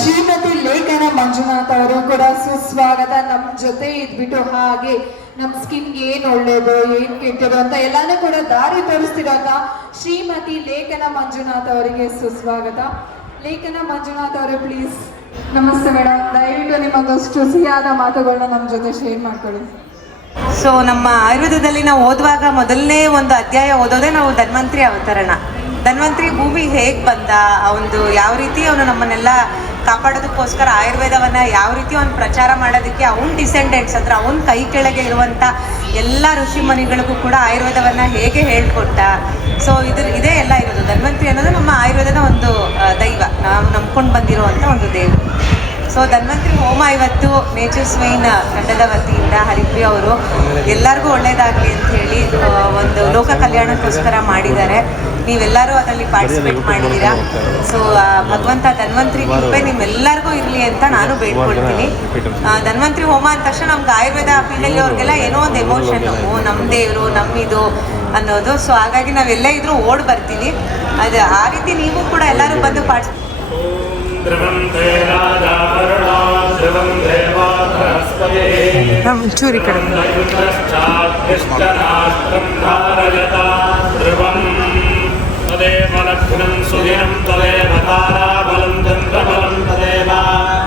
ಶ್ರೀಮತಿ ಲೇಖನ ಮಂಜುನಾಥ್ ಅವರು ಕೂಡ ಸುಸ್ವಾಗತ. ನಮ್ ಜೊತೆ ಇದ್ಬಿಟ್ಟು ಹಾಗೆ ನಮ್ ಸ್ಕಿನ್ ಏನ್ ಒಳ್ಳೇದು, ಏನ್ ಕೆಟ್ಟದು ಅಂತ ಎಲ್ಲಾನು ಕೂಡ ದಾರಿ ತೋರಿಸ್ತಿರೋಂತ ಶ್ರೀಮತಿ ಲೇಖನ ಮಂಜುನಾಥ್ ಅವರಿಗೆ ಸುಸ್ವಾಗತ. ಲೇಖನ ಮಂಜುನಾಥ್ ಅವರು ಪ್ಲೀಸ್ ನಮಸ್ತೆ ಮೇಡಮ್. ದಯವಿಟ್ಟು ನಿಮ್ಮದಷ್ಟು ಸಿಹಿಯಾದ ಮಾತುಗಳನ್ನ ನಮ್ ಜೊತೆ ಶೇರ್ ಮಾಡ್ಕೊಳ್ಳಿ. ಸೊ ನಮ್ಮ ಆಯುರ್ವೇದದಲ್ಲಿ ನಾವು ಓದುವಾಗ ಮೊದಲನೇ ಒಂದು ಅಧ್ಯಾಯ ಓದೋದೇ ನಾವು ಧನ್ವಂತ್ರಿ ಅವತರಣ. ಧನ್ವಂತ್ರಿ ಭೂಮಿ ಹೇಗೆ ಬಂದ ಒಂದು ಯಾವ ರೀತಿ ಅವನು ನಮ್ಮನ್ನೆಲ್ಲ ಕಾಪಾಡೋದಕ್ಕೋಸ್ಕರ ಆಯುರ್ವೇದವನ್ನು ಯಾವ ರೀತಿ ಅವ್ನು ಪ್ರಚಾರ ಮಾಡೋದಕ್ಕೆ ಅವನ್ ಡಿಸೆಂಡೆಂಟ್ಸ್ ಅಂದ್ರೆ ಅವನ ಕೈ ಕೆಳಗೆ ಇರುವಂಥ ಎಲ್ಲ ಋಷಿ ಮುನಿಗಳಿಗೂ ಕೂಡ ಆಯುರ್ವೇದವನ್ನ ಹೇಗೆ ಹೇಳ್ಕೊಟ್ಟ. ಸೊ ಇದ್ರ ಇದೇ ಎಲ್ಲ ಇರೋದು. ಧನ್ವಂತ್ರಿ ಅನ್ನೋದು ನಮ್ಮ ಆಯುರ್ವೇದದ ಒಂದು ದೈವ. ನಾವು ನಂಬ್ಕೊಂಡು ಬಂದಿರುವಂಥ ಒಂದು ದೇವರು. ಸೊ ಧನ್ವಂತ್ರಿ ಹೋಮ ಇವತ್ತು ನೇಚರ್ ಸ್ವೈನ್ ತಂಡದ ವತಿಯಿಂದ ಹರಿಪ್ರಿಯ ಅವರು. ಎಲ್ಲರಿಗೂ ಒಳ್ಳೇದಾಗಲಿ ಅಂತ ಹೇಳಿ ಒಂದು ಲೋಕ ಕಲ್ಯಾಣಕ್ಕೋಸ್ಕರ ಮಾಡಿದ್ದಾರೆ. ನೀವೆಲ್ಲರೂ ಅದರಲ್ಲಿ ಪಾರ್ಟಿಸಿಪೇಟ್ ಮಾಡಿದ್ದೀರಾ? ಸೊ ಭಗವಂತ ಧನ್ವಂತ್ರಿ ಕೃಪೆ ನಿಮ್ಮೆಲ್ಲರಿಗೂ ಇರಲಿ ಅಂತ ನಾನು ಬೇಡ್ಕೊಳ್ತೀನಿ. ಧನ್ವಂತರಿ ಧನ್ವಂತ್ರಿ ಹೋಮ ಅಂದ ತಕ್ಷಣ ನಮ್ಗೆ ಆಯುರ್ವೇದ ಫೀಲ್ಡಲ್ಲಿ ಅವ್ರಿಗೆಲ್ಲ ಏನೋ ಒಂದು ಎಮೋಷನ್ ಓ ನಮ್ಮ ದೇವರು ನಮ್ಮಿದು ಅನ್ನೋದು. ಸೊ ಹಾಗಾಗಿ ನಾವೆಲ್ಲ ಇದ್ರೂ ಓಡ್ ಬರ್ತೀನಿ ಅದು, ಆ ರೀತಿ ನೀವು ಕೂಡ ಎಲ್ಲರೂ ಬಂದು ಪಾರ್ಟಿಸಿಪೇಟ್ చూరి ఇక్కడ తదేవ లగ్నం సుదినం తదేవ తారాబలం చంద్రబలం తదేవ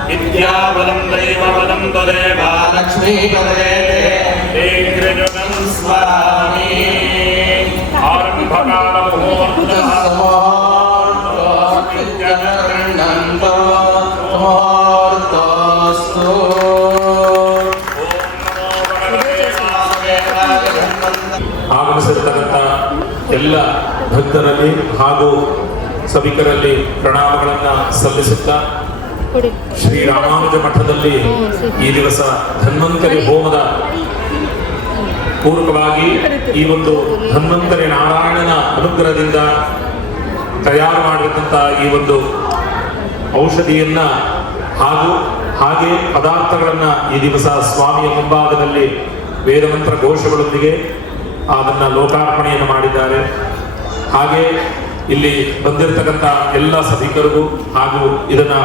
విద్యాబలం దైవబలం తదేవ లక్ష్మీపదే స్మరా ಆಗಮಿಸಿರ್ತಕ್ಕಂಥ ಎಲ್ಲ ಭಕ್ತರಲ್ಲಿ ಹಾಗೂ ಸಭಿಕರಲ್ಲಿ ಪ್ರಣಾಮಗಳನ್ನು ಸಲ್ಲಿಸುತ್ತಾ ಶ್ರೀ ರಾಮಾನುಜ ಮಠದಲ್ಲಿ ಈ ದಿವಸ ಧನ್ವಂತರಿ ಹೋಮದ ಪೂರ್ವಕವಾಗಿ ಈ ಒಂದು ಧನ್ವಂತರಿ ನಾರಾಯಣನ ಅನುಗ್ರಹದಿಂದ ತಯಾರು ಮಾಡಿರ್ತಕ್ಕಂಥ ಈ ಒಂದು ಔಷಧಿಯನ್ನ ಹಾಗೂ ಹಾಗೆ ಪದಾರ್ಥಗಳನ್ನ ಈ ದಿವಸ ಸ್ವಾಮಿಯ ಮುಂಭಾಗದಲ್ಲಿ ವೇದಮಂತ್ರ ಘೋಷಗಳೊಂದಿಗೆ ಅದನ್ನ ಲೋಕಾರ್ಪಣೆಯನ್ನು ಮಾಡಿದ್ದಾರೆ. ಹಾಗೆ ಇಲ್ಲಿ ಬಂದಿರತಕ್ಕಂಥ ಎಲ್ಲ ಸಭಿಕರಿಗೂ ಹಾಗೂ ಇದನ್ನ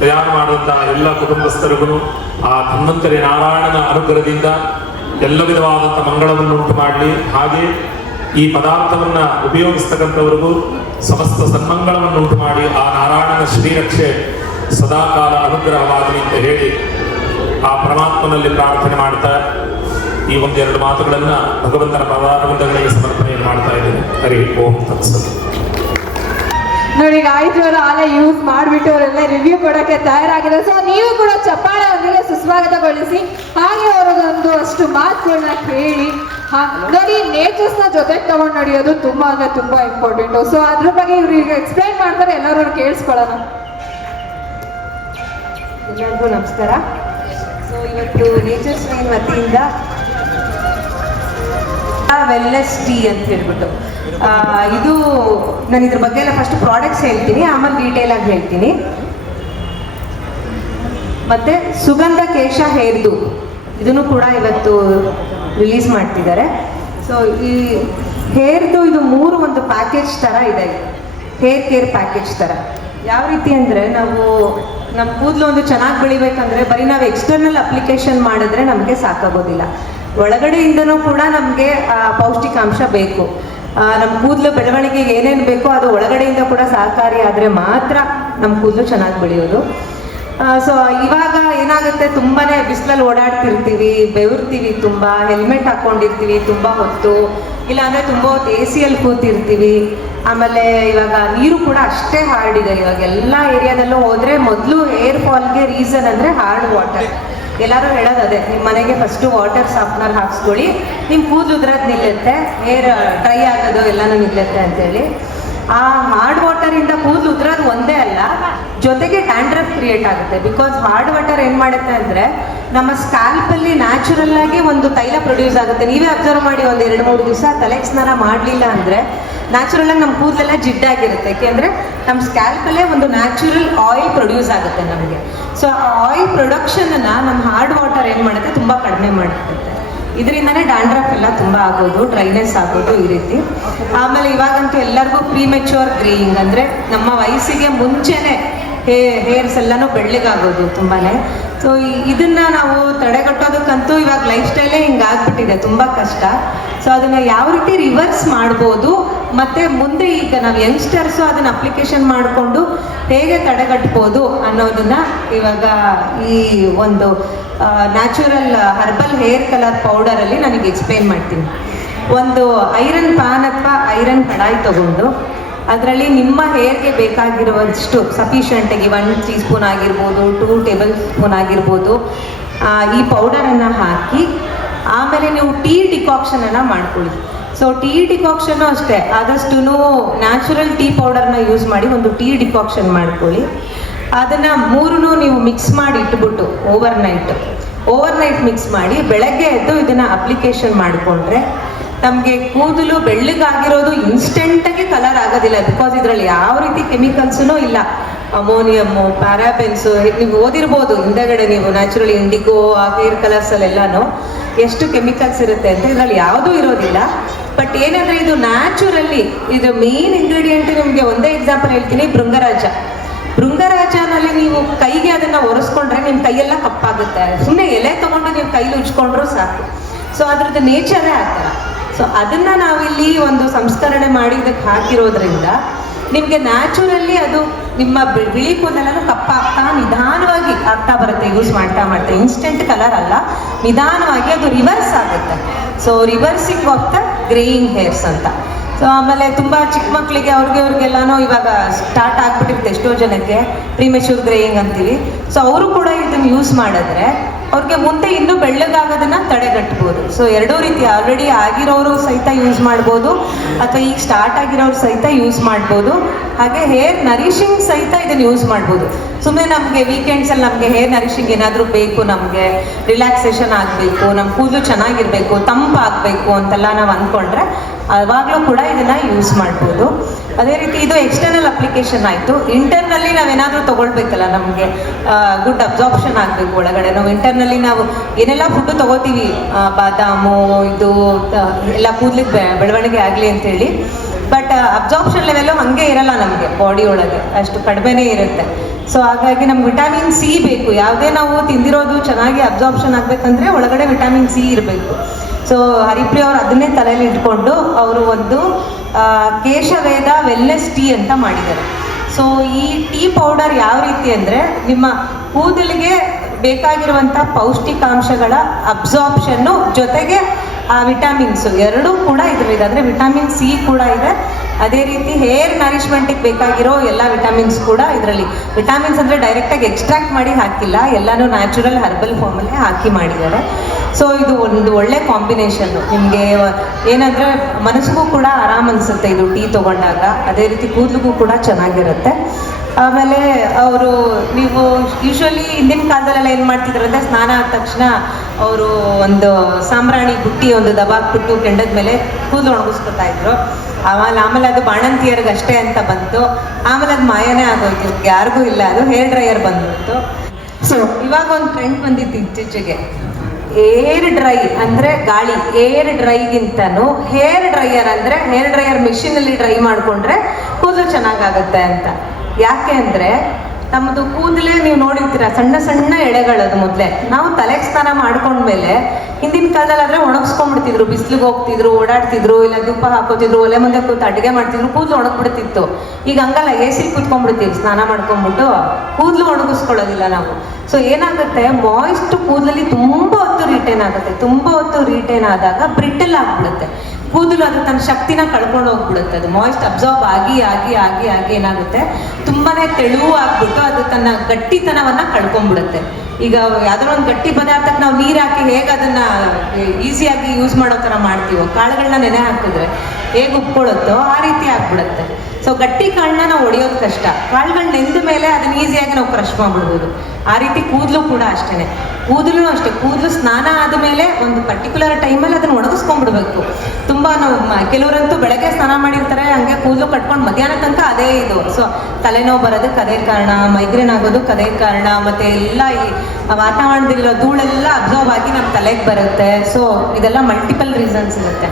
ತಯಾರು ಮಾಡಿದಂಥ ಎಲ್ಲ ಕುಟುಂಬಸ್ಥರಿಗೂ ಆ ಧನ್ವಂತರಿ ನಾರಾಯಣನ ಅನುಗ್ರಹದಿಂದ ಎಲ್ಲ ವಿಧವಾದಂಥ ಮಂಗಳವನ್ನು ಉಂಟು ಮಾಡಲಿ. ಹಾಗೆ ಈ ಪದಾರ್ಥವನ್ನ ಉಪಯೋಗಿಸ್ತಕ್ಕಂಥವ್ರಿಗೂ ಸಮಸ್ತ ಸನ್ಮಂಗಳವನ್ನು ಉಂಟು ಮಾಡಿ ಆ ನಾರಾಯಣನ ಶ್ರೀರಕ್ಷೆ ಸದಾಕಾಲ ಅನುಗ್ರಹವಾಗಲಿ ಅಂತ ಹೇಳಿ ಆ ಪರಮಾತ್ಮನಲ್ಲಿ ಪ್ರಾರ್ಥನೆ ಮಾಡ್ತಾ ಈ ಒಂದೆರಡು ಮಾತುಗಳನ್ನು ಭಗವಂತನ ಪದಾರ್ಥಗಳಿಗೆ ಸಮರ್ಪಣೆ ಮಾಡ್ತಾ ಇದ್ದೇನೆ. ಹರಿ ಓಂ ತತ್ಸತ್. ನೋಡಿ ಆಲೆ ಯೂಸ್ ಮಾಡಿಬಿಟ್ಟು ಅವರೆಲ್ಲ ರಿವ್ಯೂ ಕೊಡೋಕ್ಕೆ ತಯಾರಾಗಿದೆ ಸೊ ನೀವು ಕೂಡ ಚಪ್ಪಾಳೆ ಅವರಿಗೆ ಸುಸ್ವಾಗತಗೊಳಿಸಿ ಹಾಗೆ ಅವರದೊಂದು ಅಷ್ಟು ಮಾತುಗಳನ್ನ ಕೇಳಿ ನೋಡಿ ನೇಚರ್ಸ್ನ ಜೊತೆಗೆ ತಗೊಂಡು ನಡೆಯೋದು ತುಂಬಾ ಅಂದ್ರೆ ತುಂಬಾ ಇಂಪಾರ್ಟೆಂಟ್ ಸೊ ಅದ್ರ ಬಗ್ಗೆ ಇವ್ರು ಈಗ ಎಕ್ಸ್ಪ್ಲೈನ್ ಮಾಡ್ತಾರೆ ಎಲ್ಲರೂ ಕೇಳಿಸ್ಕೊಳ್ಳೋಣ. ಎಲ್ಲರಿಗೂ ನಮಸ್ಕಾರ. ಸೊ ಇವತ್ತು ನೇಚರ್ಸ್ ಸ್ವೈನ್ ವತಿಯಿಂದ ವೆಲ್ನೆಸ್ ಟೀ ಅಂತ ಹೇಳ್ಬಿಟ್ಟು. ಇದು ನಾನು ಇದ್ರ ಬಗ್ಗೆ ಎಲ್ಲ ಫಸ್ಟ್ ಪ್ರಾಡಕ್ಟ್ಸ್ ಹೇಳ್ತೀನಿ, ಆಮೇಲೆ ಡೀಟೇಲ್ ಆಗಿ ಹೇಳ್ತೀನಿ. ಮತ್ತೆ ಸುಗಂಧ ಕೇಶ ಹೇರ್ದು, ಇದನ್ನು ಕೂಡ ಇವತ್ತು ರಿಲೀಸ್ ಮಾಡ್ತಿದ್ದಾರೆ. ಸೊ ಈ ಹೇರ್ದು ಇದು ಮೂರು ಒಂದು ಪ್ಯಾಕೇಜ್ ಥರ ಇದೆ. ಹೇರ್ ಕೇರ್ ಪ್ಯಾಕೇಜ್ ಥರ ಯಾವ ರೀತಿ ಅಂದರೆ ನಾವು ನಮ್ಮ ಕೂದಲು ಒಂದು ಚೆನ್ನಾಗಿ ಬೆಳಿಬೇಕಂದ್ರೆ ಬರೀ ನಾವು ಎಕ್ಸ್ಟರ್ನಲ್ ಅಪ್ಲಿಕೇಶನ್ ಮಾಡಿದ್ರೆ ನಮಗೆ ಸಾಕಾಗೋದಿಲ್ಲ. ಒಳಗಡೆಯಿಂದನೂ ಕೂಡ ನಮಗೆ ಪೌಷ್ಟಿಕಾಂಶ ಬೇಕು. ನಮ್ಮ ಕೂದಲು ಬೆಳವಣಿಗೆಗೆ ಏನೇನು ಬೇಕೋ ಅದು ಒಳಗಡೆಯಿಂದ ಕೂಡ ಸಹಕಾರಿ ಆದರೆ ಮಾತ್ರ ನಮ್ಮ ಕೂದಲು ಚೆನ್ನಾಗಿ ಬೆಳೆಯೋದು. ಸೊ, ಇವಾಗ ಏನಾಗುತ್ತೆ, ತುಂಬಾನೇ ಬಿಸಿಲಲ್ಲಿ ಓಡಾಡ್ತಿರ್ತೀವಿ, ಬೆವರ್ತೀವಿ ತುಂಬಾ, ಹೆಲ್ಮೆಟ್ ಹಾಕೊಂಡಿರ್ತೀವಿ ತುಂಬಾ ಹೊತ್ತು ಇಲ್ಲ ತುಂಬ ತುಂಬಾ ಹೊತ್ತು ಎ ಸಿಯಲ್ಲಿ ಕೂತಿರ್ತೀವಿ. ಆಮೇಲೆ ಇವಾಗ ನೀರು ಕೂಡ ಅಷ್ಟೇ ಹಾರ್ಡ್ ಇದೆ ಇವಾಗ ಎಲ್ಲ ಏರಿಯಾದಲ್ಲೂ ಹೋದ್ರೆ ಮೊದಲು ಏರ್ ಫಾಲ್ಗೆ ರೀಸನ್ ಅಂದ್ರೆ ಹಾರ್ಡ್ ವಾಟರ್ ಎಲ್ಲರೂ ಹೇಳೋದು ಅದೇ ನಿಮ್ಮ ಮನೆಗೆ ಫಸ್ಟು ವಾಟರ್ ಸಾಫ್ಟ್ನರ್ ಹಾಕ್ಸ್ಕೊಳ್ಳಿ. ನಿಮ್ಮ ಕೂದಲು ಉದ್ರದ್ ನಿಲ್ಲುತ್ತೆ ಹೇರ್ ಡ್ರೈ ಆಗೋದು ಎಲ್ಲನೂ ನಿಲ್ಲುತ್ತೆ ಅಂತೇಳಿ. ಆ ಹಾರ್ಡ್ ಇಂದ ಕೂದಲು ಉದ್ರೋದು ಒಂದೇ ಅಲ್ಲ ಜೊತೆಗೆ ಡ್ಯಾಂಡ್ರಫ್ ಕ್ರಿಯೇಟ್ ಆಗುತ್ತೆ. ಬಿಕಾಸ್ ಹಾರ್ಡ್ ವಾಟರ್ ಏನು ಮಾಡುತ್ತೆ ಅಂದ್ರೆ, ನಮ್ಮ ಸ್ಕ್ಯಾಲ್ಪಲ್ಲಿ ನ್ಯಾಚುರಲ್ ಆಗಿ ಒಂದು ತೈಲ ಪ್ರೊಡ್ಯೂಸ್ ಆಗುತ್ತೆ. ನೀವೇ ಅಬ್ಸರ್ವ್ ಮಾಡಿ ಒಂದು ಎರಡು ಮೂರು ದಿವಸ ತಲೆಗೆ ಸ್ನಾನ ಮಾಡಲಿಲ್ಲ ಅಂದ್ರೆ ನ್ಯಾಚುರಲ್ ಆಗಿ ನಮ್ಮ ಕೂದಲೆಲ್ಲ ಜಿಡ್ಡಾಗಿರುತ್ತೆ ಯಾಕೆಂದ್ರೆ ನಮ್ಮ ಸ್ಕ್ಯಾಲ್ಪಲ್ಲೇ ಒಂದು ನ್ಯಾಚುರಲ್ ಆಯಿಲ್ ಪ್ರೊಡ್ಯೂಸ್ ಆಗುತ್ತೆ ನಮಗೆ. ಸೊ ಆ ಆಯಿಲ್ ಪ್ರೊಡಕ್ಷನ್ ನಮ್ಮ ಹಾರ್ಡ್ ವಾಟರ್ ಏನು ಮಾಡುತ್ತೆ? ತುಂಬಾ ಕಡಿಮೆ ಮಾಡುತ್ತೆ ಇದರಿಂದನೇ ಡ್ಯಾಂಡ್ರಫ್ ಎಲ್ಲ ತುಂಬಾ ಆಗೋದು ಡ್ರೈನೆಸ್ ಆಗೋದು ಈ ರೀತಿ. ಆಮೇಲೆ ಇವಾಗಂತೂ ಎಲ್ಲರಿಗೂ ಪ್ರೀಮೆಚೂರ್ ಗ್ರೇಯಿಂಗ್ ಅಂದ್ರೆ, ನಮ್ಮ ವಯಸ್ಸಿಗೆ ಮುಂಚೆನೆ ಹೇ, ಹೇರ್ಸ್ ಎಲ್ಲನೂ ಬೆಳ್ಳಗಾಗೋದು ತುಂಬಾನೇ. ಸೊ ಇದನ್ನ ನಾವು ತಡೆಗಟ್ಟೋದಕ್ಕಂತೂ ಇವಾಗ ಲೈಫ್ ಸ್ಟೈಲೇ ಹಿಂಗಾಗ್ಬಿಟ್ಟಿದೆ ತುಂಬ ಕಷ್ಟ. ಸೊ ಅದನ್ನ ಯಾವ ರೀತಿ ರಿವರ್ಸ್ ಮಾಡ್ಬೋದು, ಮತ್ತೆ ಮುಂದೆ ಈಗ ನಾವು ಯಂಗ್ಸ್ಟರ್ಸು ಅದನ್ನ ಅಪ್ಲಿಕೇಶನ್ ಮಾಡಿಕೊಂಡು ಹೇಗೆ ತಡೆಗಟ್ಬೋದು ಅನ್ನೋದನ್ನ ಇವಾಗ ಈ ಒಂದು ನ್ಯಾಚುರಲ್ ಹರ್ಬಲ್ ಹೇರ್ ಕಲರ್ ಪೌಡರಲ್ಲಿ ನನಗೆ ಎಕ್ಸ್ಪ್ಲೇನ್ ಮಾಡ್ತೀನಿ. ಒಂದು ಐರನ್ ಪ್ಯಾನ್ ಅಥವಾ ಐರನ್ ಕಡಾಯಿ ತಗೊಂಡು ಅದರಲ್ಲಿ ನಿಮ್ಮ ಹೇರ್ಗೆ ಬೇಕಾಗಿರುವಷ್ಟು ಸಫಿಷಿಯೆಂಟಾಗಿ ಒನ್ ಟೀ ಸ್ಪೂನ್ ಆಗಿರ್ಬೋದು ಟೂ ಟೇಬಲ್ ಸ್ಪೂನ್ ಆಗಿರ್ಬೋದು ಈ ಪೌಡರನ್ನು ಹಾಕಿ, ಆಮೇಲೆ ನೀವು ಟೀ ಡಿಕಾಕ್ಷನನ್ನು ಮಾಡ್ಕೊಳ್ಳಿ. ಸೊ ಟೀ ಡಿಕಾಕ್ಷನ್ನು ಅಷ್ಟೇ ಆದಷ್ಟು ನ್ಯಾಚುರಲ್ ಟೀ ಪೌಡರ್ನ ಯೂಸ್ ಮಾಡಿ ಒಂದು ಟೀ ಡಿಕಾಕ್ಷನ್ ಮಾಡ್ಕೊಳ್ಳಿ. ಅದನ್ನು ಮೂರನ್ನು ನೀವು ಮಿಕ್ಸ್ ಮಾಡಿ ಇಟ್ಬಿಟ್ಟು overnight overnight mix ಮಾಡಿ ಬೆಳಗ್ಗೆ ಎದ್ದು ಇದನ್ನು ಅಪ್ಲಿಕೇಶನ್ ಮಾಡಿಕೊಂಡ್ರೆ ನಮಗೆ ಕೂದಲು ಬೆಳ್ಳಗಾಗಿರೋದು ಇನ್ಸ್ಟೆಂಟಾಗಿ ಕಲರ್ ಆಗೋದಿಲ್ಲ. ಬಿಕಾಸ್ ಇದರಲ್ಲಿ ಯಾವ ರೀತಿ ಕೆಮಿಕಲ್ಸೂ ಇಲ್ಲ. ಅಮೋನಿಯಮ್ಮು ಪ್ಯಾರಾಬೆನ್ಸು ನೀವು ಓದಿರ್ಬೋದು. ಹಿಂದೆಗಡೆ ನೀವು ನ್ಯಾಚುರಲಿ ಇಂಡಿಗೋ ಆ ಹೇರ್ ಕಲರ್ಸ್ ಅಲ್ಲೆಲ್ಲಾನು ಎಷ್ಟು ಕೆಮಿಕಲ್ಸ್ ಇರುತ್ತೆ ಅಂತ ಇದರಲ್ಲಿ ಯಾವುದೂ ಇರೋದಿಲ್ಲ. ಬಟ್ ಏನಂದ್ರೆ ಇದು ನ್ಯಾಚುರಲಿ ಇದು ಮೇನ್ ಇಂಗ್ರೀಡಿಯೆಂಟ್ ನಿಮಗೆ ಒಂದೇ ಎಕ್ಸಾಂಪಲ್ ಹೇಳ್ತೀನಿ, ಭೃಂಗರಾಜ. ಭೃಂಗರಾಜನಲ್ಲಿ ನೀವು ಕೈಗೆ ಅದನ್ನ ಒರೆಸ್ಕೊಂಡ್ರೆ ನಿಮ್ಮ ಕೈಯೆಲ್ಲ ಕಪ್ಪಾಗುತ್ತೆ. ಸುಮ್ಮನೆ ಎಲೆ ತಗೊಂಡು ನೀವು ಕೈಲಿ ಉಜ್ಕೊಂಡ್ರೂ ಸಾಕು. ಸೊ ಅದ್ರದ್ದು ನೇಚರೇ ಆ ಸೊ ಅದನ್ನ ನಾವಿಲ್ಲಿ ಒಂದು ಸಂಸ್ಕರಣೆ ಮಾಡಿ ಇದಕ್ಕೆ ಹಾಕಿರೋದ್ರಿಂದ ನಿಮಗೆ ನ್ಯಾಚುರಲಿ ಅದು ನಿಮ್ಮ ಬಿಳಿ ಕೂದಲನ್ನು ಕಪ್ಪಾಗ್ತಾ ನಿಧಾನವಾಗಿ ಆಗ್ತಾ ಬರುತ್ತೆ ಯೂಸ್ ಮಾಡ್ತಾ ಮಾಡ್ತಾ. ಇನ್ಸ್ಟೆಂಟ್ ಕಲರ್ ಅಲ್ಲ, ನಿಧಾನವಾಗಿ ಅದು ರಿವರ್ಸ್ ಆಗುತ್ತೆ. So reversing of the greying hairs ಅಂತ. ಸೊ ಆಮೇಲೆ ತುಂಬ ಚಿಕ್ಕ ಮಕ್ಕಳಿಗೆ ಅವ್ರಿಗೆ, ಅವ್ರಿಗೆಲ್ಲಾನು ಇವಾಗ ಸ್ಟಾರ್ಟ್ ಆಗ್ಬಿಟ್ಟಿರುತ್ತೆ ಎಷ್ಟೋ ಜನಕ್ಕೆ ಪ್ರೀಮೆಚೂರ್ ಗ್ರೇಯಿಂಗ್ ಅಂತೀವಿ. ಸೊ ಅವರು ಕೂಡ ಇದನ್ನು ಯೂಸ್ ಮಾಡಿದ್ರೆ ಅವ್ರಿಗೆ ಮುಂದೆ ಇನ್ನೂ ಬೆಳ್ಳಗಾಗೋದನ್ನ ತಡೆಗಟ್ಬೋದು. ಸೊ ಎರಡೂ ರೀತಿ ಆಲ್ರೆಡಿ ಆಗಿರೋರು ಸಹಿತ ಯೂಸ್ ಮಾಡ್ಬೋದು. ಅಥವಾ ಈಗ ಸ್ಟಾರ್ಟ್ ಆಗಿರೋರು ಸಹಿತ ಯೂಸ್ ಮಾಡ್ಬೋದು. ಹಾಗೆ ಹೇರ್ ನರಿಷಿಂಗ್ ಸಹಿತ ಇದನ್ನು ಯೂಸ್ ಮಾಡ್ಬೋದು. ಸುಮ್ಮನೆ ನಮಗೆ ವೀಕೆಂಡ್ಸಲ್ಲಿ ನಮಗೆ ಹೇರ್ ನರಿಷಿಂಗ್ ಏನಾದರೂ ಬೇಕು, ನಮಗೆ ರಿಲ್ಯಾಕ್ಸೇಷನ್ ಆಗಬೇಕು ನಮ್ಮ ಕೂದಲು ಚೆನ್ನಾಗಿರಬೇಕು, ತಂಪಾಗಬೇಕು ಅಂತೆಲ್ಲ ನಾವು ಅಂದ್ಕೊಂಡ್ರೆ ಅವಾಗಲೂ ಕೂಡ ಇದನ್ನ ಯೂಸ್ ಮಾಡ್ಬೋದು. ಅದೇ ರೀತಿ ಇದು ಎಕ್ಸ್ಟರ್ನಲ್ ಅಪ್ಲಿಕೇಶನ್ ಆಯಿತು. ಇಂಟರ್ನಲ್ಲಿ ನಾವೇನಾದರೂ ತಗೊಳ್ಬೇಕಲ್ಲ ನಮಗೆ ಗುಡ್ ಅಬ್ಸಾರ್ಪ್ಷನ್ ಆಗಬೇಕು ಒಳಗಡೆ. ನಾವು ಇಂಟರ್ನಲ್ಲಿ ನಾವು ಏನೆಲ್ಲ ಫುಡ್ ತಗೋತೀವಿ ಬಾದಾಮು, ಇದು ಎಲ್ಲ ಕೂದಲಿಗೆ ಬೆಳವಣಿಗೆ ಆಗಲಿ ಅಂತೇಳಿ. ಬಟ್ ಅಬ್ಸಾರ್ಪ್ಷನ್ ಲೆವೆಲ್ಲು ಹಾಗೆ ಇರಲ್ಲ ನಮಗೆ ಬಾಡಿ ಒಳಗೆ. ಅಷ್ಟು ಕಡಿಮೆನೇ ಇರುತ್ತೆ. ಸೊ ಹಾಗಾಗಿ ನಮ್ಗೆ ವಿಟಮಿನ್ ಸಿ ಬೇಕು. ಯಾವುದೇ ನಾವು ತಿಂದಿರೋದು ಚೆನ್ನಾಗಿ ಅಬ್ಸಾರ್ಪ್ಷನ್ ಆಗಬೇಕಂದ್ರೆ ಒಳಗಡೆ ವಿಟಮಿನ್ ಸಿ ಇರಬೇಕು. ಸೊ ಹರಿಪ್ರಿಯ ಅವರು ಅದನ್ನೇ ತಲೆಯಲ್ಲಿ ಇಟ್ಕೊಂಡು ಅವರು ಒಂದು ಕೇಶವೇದ ವೆಲ್ನೆಸ್ ಟೀ ಅಂತ ಮಾಡಿದ್ದಾರೆ. ಸೊ ಈ ಟೀ ಪೌಡರ್ ಯಾವ ರೀತಿ ಅಂದರೆ ನಿಮ್ಮ ಕೂದಲಿಗೆ ಬೇಕಾಗಿರುವಂಥ ಪೌಷ್ಟಿಕಾಂಶಗಳ ಅಬ್ಸಾರ್ಪ್ಷನ್ನು ಜೊತೆಗೆ, ಆ ವಿಟಮಿನ್ಸು ಎರಡೂ ಕೂಡ ಇದರಲ್ಲಿದೆ. ಅಂದರೆ ವಿಟಮಿನ್ ಸಿ ಕೂಡ ಇದೆ. ಅದೇ ರೀತಿ ಹೇರ್ ನರಿಶ್ಮೆಂಟಿಗೆ ಬೇಕಾಗಿರೋ ಎಲ್ಲ ವಿಟಮಿನ್ಸ್ ಕೂಡ ಇದರಲ್ಲಿ. ವಿಟಮಿನ್ಸ್ ಅಂದರೆ ಡೈರೆಕ್ಟಾಗಿ ಎಕ್ಸ್ಟ್ರಾಕ್ಟ್ ಮಾಡಿ ಹಾಕಿಲ್ಲ, ಎಲ್ಲನೂ ನ್ಯಾಚುರಲ್ ಹರ್ಬಲ್ ಫಾರ್ಮಲ್ಲೇ ಹಾಕಿ ಮಾಡಿದ್ದಾರೆ. ಸೊ ಇದು ಒಂದು ಒಳ್ಳೆ ಕಾಂಬಿನೇಷನ್ ನಿಮಗೆ, ಏನಂದರೆ ಮನಸ್ಸಿಗೂ ಕೂಡ ಆರಾಮ್ ಅನಿಸುತ್ತೆ ಇದು ಟೀ ತೊಗೊಂಡಾಗ. ಅದೇ ರೀತಿ ಕೂದಲಿಗೂ ಕೂಡ ಚೆನ್ನಾಗಿರುತ್ತೆ. ಆಮೇಲೆ ಅವರು ನೀವು ಯೂಶ್ವಲಿ ಹಿಂದಿನ ಕಾಲದಲ್ಲೆಲ್ಲ ಏನು ಮಾಡ್ತಿದ್ರು ಅಂದರೆ ಸ್ನಾನ ಆದ ತಕ್ಷಣ ಅವರು ಒಂದು ಸಾಂಬ್ರಾಣಿ ಬುಟ್ಟಿ ಒಂದು ದಬಾಕ್ಬಿಟ್ಟು ಕೆಂಡದ ಮೇಲೆ ಕೂದಲು ಒಣಗಿಸ್ಕೊತಾ ಇದ್ರು. ಆಮೇಲೆ ಆಮೇಲೆ ಅದು ಬಾಣಂತಿಯರಿಗೆ ಅಷ್ಟೇ ಅಂತ ಬಂತು. ಆಮೇಲೆ ಅದು ಮಾಯನೇ ಆಗೋಯ್ತು. ಯಾರಿಗೂ ಇಲ್ಲ. ಅದು ಹೇರ್ ಡ್ರೈಯರ್ ಬಂದ್ಬಿಡ್ತು. ಸೊ ಇವಾಗ ಒಂದು ಟ್ರೆಂಡ್ ಬಂದಿತ್ತು ಇತ್ತೀಚೆಗೆ. ಏರ್ ಡ್ರೈ ಅಂದರೆ ಗಾಳಿ. ಏರ್ ಡ್ರೈಗಿಂತನೂ ಹೇರ್ ಡ್ರೈಯರ್ ಅಂದರೆ ಹೇರ್ ಡ್ರೈಯರ್ ಮಿಷಿನಲ್ಲಿ ಡ್ರೈ ಮಾಡ್ಕೊಂಡ್ರೆ ಕೂದಲು ಚೆನ್ನಾಗಾಗುತ್ತೆ ಅಂತ. ಯಾಕೆ ಅಂದ್ರೆ ನಮ್ಮದು ಕೂದಲೇ ನೀವು ನೋಡಿರ್ತೀರ ಸಣ್ಣ ಸಣ್ಣ ಎಳೆಗಳದು ಮೊದಲೇ. ನಾವು ತಲೆಗೆ ಸ್ನಾನ ಮಾಡ್ಕೊಂಡ್ಮೇಲೆ ಹಿಂದಿನ ಕಾಲದಲ್ಲಿ ಆದ್ರೆ ಒಣಗಿಸ್ಕೊಂಡ್ಬಿಡ್ತಿದ್ರು, ಬಿಸಿಲಿಗೆ ಹೋಗ್ತಿದ್ರು, ಓಡಾಡ್ತಿದ್ರು, ಇಲ್ಲ ಧೂಪ ಹಾಕೋತಿದ್ರು, ಒಲೆ ಮುಂದೆ ಕೂತು ಅಡುಗೆ ಮಾಡ್ತಿದ್ರು, ಕೂದಲು ಒಣಗ್ಬಿಡ್ತಿತ್ತು. ಈಗ ಹಂಗಲ್ಲ ಎ ಸಿ ಕೂತ್ಕೊಂಡ್ಬಿಡ್ತೀವಿ, ಸ್ನಾನ ಮಾಡ್ಕೊಂಡ್ಬಿಟ್ಟು ಕೂದಲು ಒಣಗಿಸ್ಕೊಳ್ಳೋದಿಲ್ಲ ನಾವು. ಸೊ ಏನಾಗುತ್ತೆ ಮಾಯಿಸ್ಟ್ ಕೂದಲಲ್ಲಿ ತುಂಬ ಹೊತ್ತು ರಿಟೈನ್ ಆಗುತ್ತೆ, ತುಂಬ ಹೊತ್ತು ರಿಟೈನ್ ಆದಾಗ ಬ್ರಿಟಲ್ ಆಗ್ಬಿಡುತ್ತೆ. ಕೂದಲು ಅದು ತನ್ನ ಶಕ್ತಿನ ಕಳ್ಕೊಂಡು ಹೋಗ್ಬಿಡುತ್ತೆ, ಅದು ಮಾಯಿಸ್ಟ್ ಅಬ್ಸಾರ್ಬ್ ಆಗಿ ಆಗಿ ಆಗಿ ಆಗಿ ಏನಾಗುತ್ತೆ, ತುಂಬಾನೇ ತೆಳುವು ಆಗ್ಬಿಟ್ಟು ಅದು ತನ್ನ ಗಟ್ಟಿತನವನ್ನ ಕಳ್ಕೊಂಡ್ಬಿಡುತ್ತೆ. ಈಗ ಯಾವ್ದಾದ್ರು ಒಂದು ಗಟ್ಟಿ ಪದಾರ್ಥಕ್ಕೆ ನಾವು ನೀರು ಹಾಕಿ ಹೇಗೆ ಅದನ್ನ ಈಸಿಯಾಗಿ ಯೂಸ್ ಮಾಡೋ ಥರ ಮಾಡ್ತೀವೋ? ಕಾಳುಗಳನ್ನ ನೆನೆ ಹಾಕಿದ್ರೆ ಹೇಗೆ ಉಪ್ಕೊಳ್ಳುತ್ತೋ ಆ ರೀತಿ ಆಗ್ಬಿಡುತ್ತೆ. ಸೊ ಗಟ್ಟಿ ಕಾಳನ್ನ ನಾವು ಒಡೆಯೋದು ಕಷ್ಟ. ಕಾಳುಗಳು ನೆಂದ ಮೇಲೆ ಅದನ್ನ ಈಸಿಯಾಗಿ ನಾವು ಕ್ರಶ್ ಮಾಡ್ಬಿಡ್ಬೋದು ಆ ರೀತಿ ಕೂದಲು ಕೂಡ ಅಷ್ಟೇ ಕೂದಲು ಅಷ್ಟೇ. ಕೂದಲು ಸ್ನಾನ ಆದ ಮೇಲೆ ಒಂದು ಪರ್ಟಿಕ್ಯುಲರ್ ಟೈಮಲ್ಲಿ ಅದನ್ನ ಒಣಗಿಸ್ಕೊಂಡ್ಬಿಡ್ಬೇಕು. ತುಂಬ ನಾವು ಕೆಲವರಂತೂ ಬೆಳಗ್ಗೆ ಸ್ನಾನ ಮಾಡಿರ್ತಾರೆ, ಹಂಗೆ ಕೂದಲು ಕಟ್ಕೊಂಡು ಮಧ್ಯಾಹ್ನ ತನಕ ಅದೇ ಇದು. ಸೊ ತಲೆನೋವು ಬರೋದಕ್ಕೆ ಅದೇ ಕಾರಣ ಮೈಗ್ರೇನ್ ಆಗೋದಕ್ಕೆ ಅದೇ ಕಾರಣ, ಮತ್ತೆ ಎಲ್ಲ ಈ ವಾತಾವರಣದಲ್ಲಿರೋ ಧೂಳೆಲ್ಲ ಅಬ್ಸರ್ವ್ ಆಗಿ ನಮ್ಮ ತಲೆಗೆ ಬರುತ್ತೆ. ಸೊ ಇದೆಲ್ಲ ಮಲ್ಟಿಪಲ್ ರೀಸನ್ಸ್ ಇರುತ್ತೆ.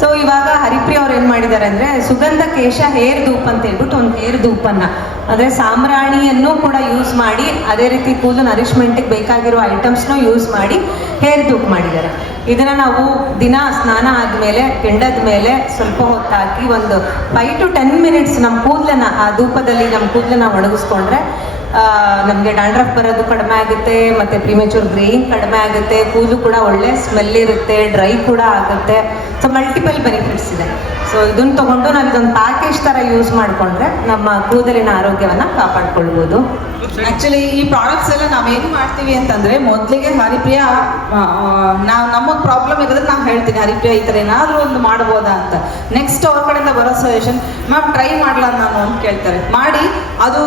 ಸೊ ಇವಾಗ ಹರಿಪ್ರಿ ಅವ್ರು ಏನ್ ಮಾಡಿದ್ದಾರೆ ಅಂದ್ರೆ ಸುಗಂಧ ಕೇಶ ಹೇರ್ ಧೂಪ್ ಅಂತ ಹೇಳ್ಬಿಟ್ಟು ಒಂದು ಹೇರ್ ಧೂಪನ್ನ, ಅಂದ್ರೆ ಸಾಮ್ರಾಣಿಯನ್ನು ಕೂಡ ಯೂಸ್ ಮಾಡಿ, ಅದೇ ರೀತಿ ಕೂದಲು ನರಿಶ್ಮೆಂಟ್ಗೆ ಬೇಕಾಗಿರೋ ಐಟಮ್ಸ್ನು ಯೂಸ್ ಮಾಡಿ ಹೇರ್ ಧೂಪ್ ಮಾಡಿದ್ದಾರೆ. ಇದನ್ನ ನಾವು ದಿನ ಸ್ನಾನ ಆದ್ಮೇಲೆ ಕೆಂಡದ ಮೇಲೆ ಸ್ವಲ್ಪ ಹೊತ್ತು ಹಾಕಿ ಒಂದು ಫೈವ್ ಟು ಟೆನ್ ಮಿನಿಟ್ಸ್ ನಮ್ಮ ಕೂದಲನ್ನ, ಆ ಧೂಪದಲ್ಲಿ ನಮ್ಮ ಕೂದಲನ್ನ ಒಣಗಿಸ್ಕೊಂಡ್ರೆ ನಮಗೆ ಡ್ಯಾಂಡ್ರಫ್ ಬರೋದು ಕಡಿಮೆ ಆಗುತ್ತೆ, ಮತ್ತು ಪ್ರಿಮೆಚೂರ್ ಗ್ರೇಯಿಂಗ್ ಕಡಿಮೆ ಆಗುತ್ತೆ, ಕೂದಲು ಕೂಡ ಒಳ್ಳೆ ಸ್ಮೆಲ್ ಇರುತ್ತೆ ಡ್ರೈ ಕೂಡ ಆಗುತ್ತೆ. ಸೊ ಮಲ್ಟಿಪಲ್ ಬೆನಿಫಿಟ್ಸ್ ಇದೆ. ಸೊ ಇದನ್ನ ತಗೊಂಡು ನಾವು ಇದೊಂದು ಪ್ಯಾಕೇಜ್ ಥರ ಯೂಸ್ ಮಾಡಿಕೊಂಡ್ರೆ ನಮ್ಮ ಕೂದಲಿನ ಆರೋಗ್ಯವನ್ನು ಕಾಪಾಡ್ಕೊಳ್ಬೋದು. ಆಕ್ಚುಲಿ ಈ ಪ್ರಾಡಕ್ಟ್ಸ್ ಎಲ್ಲ ನಾವ್ ಏನ್ ಮಾಡ್ತೀವಿ ಅಂತಂದ್ರೆ ಮೊದಲಿಗೆ ಹರಿಪ್ರಿಯ ನಾವು ನಮಗ್ ಪ್ರಾಬ್ಲಮ್ ಇರೋದ್ರೆ ನಾವು ಹೇಳ್ತೀನಿ. ಹರಿಪ್ರಿಯ ಈ ತರ ಏನಾದ್ರೂ ಒಂದು ಮಾಡ್ಬೋದಾ ಅಂತ. ನೆಕ್ಸ್ಟ್ ಅವ್ರ ಕಡೆಯಿಂದ ಬರೋ ಸಜೆಷನ್ ಮ್ಯಾಮ್ ಟ್ರೈ ಮಾಡ್ಲಾ ನಾನು? ಅಂತ ಕೇಳ್ತಾರೆ. ಮಾಡಿ, ಅದು